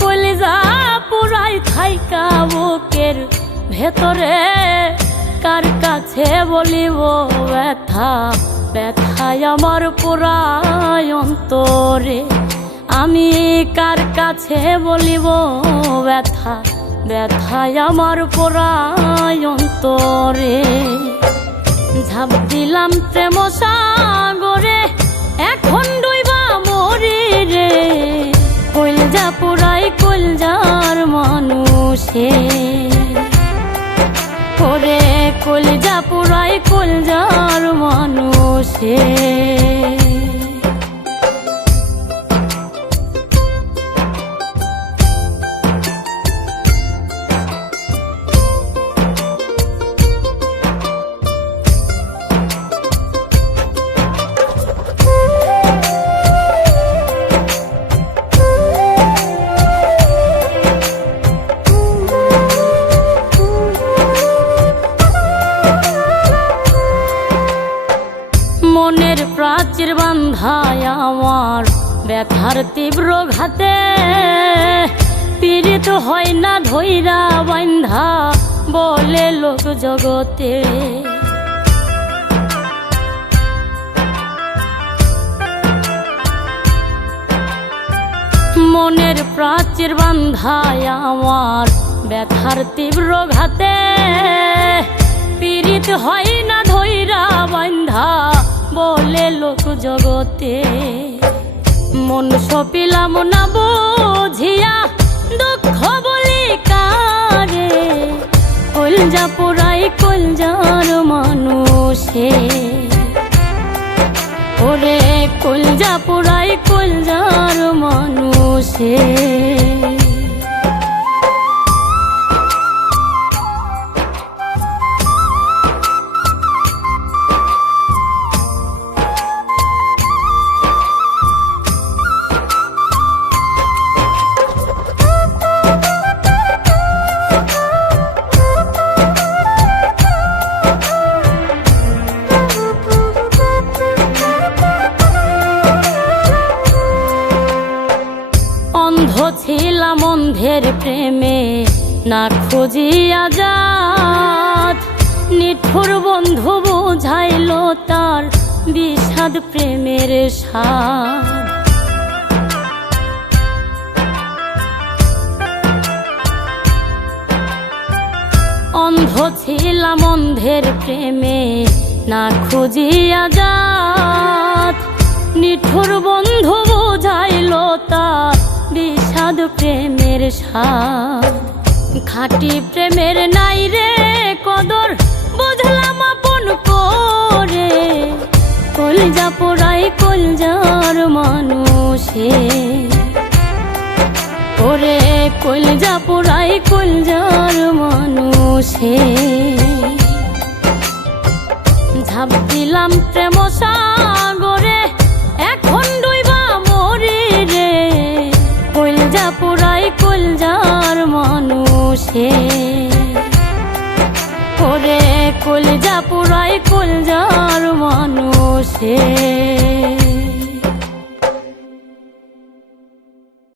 কলিজা পুরাই থাইকা বুকের ভেতরে কার কাছে বলিব ব্যথা ব্যথায় আমার পুরাই অন্তরে আমি কার কাছে বলিব ব্যথা ব্যথায় আমার পুরাই অন্তরে ঝাঁপ দিলাম প্রেম সাগরে এখন ডুইবা মরি রে কলজা পুরাই কলজার মানুষে ওরে কলজা পুরাই কলজার মানুষে মনের প্রাচীর বান্ধায় আমার ব্যথার তীব্র ঘাতে পীড়িত হয় না ধৈরা বান্ধা বলে লোক জগতে মনের প্রাচীর বান্ধায় আমার ব্যথার তীব্র ঘাতে পীড়িত হয় না ধৈরা বান্ধা বলে লোক জগতে মন সপিলাম না বুঝিয়া দুঃখ বলি কারে কলজা পুরাই কলজার মানুষে ওরে কলজা পুরাই কলজার মানুষে অন্ধ ছিলাম অন্ধের প্রেমে না খুঁজিয়া যাত নিঠুর বন্ধু বুঝাইল তার বিষাদ প্রেমের স্বাদ অন্ধ ছিলাম অন্ধের প্রেমে না খুঁজিয়া যাত নিঠুর বন্ধু বুঝাইল তার বিষাদ প্রেমের স্বাদ খাঁটি প্রেমের নাই রে কদর বুঝলাম আপন করে কলজা পুরাই কলজার মানুষে ওরে কলজা পুরাই কলজার মানুষে ঝাঁপ দিলাম প্রেম সাগরে এখন ডুইবা মরি রে কলজা পুরাই কলজার মানুষে ওরে কলজা পুরাই কলজার মানুষে।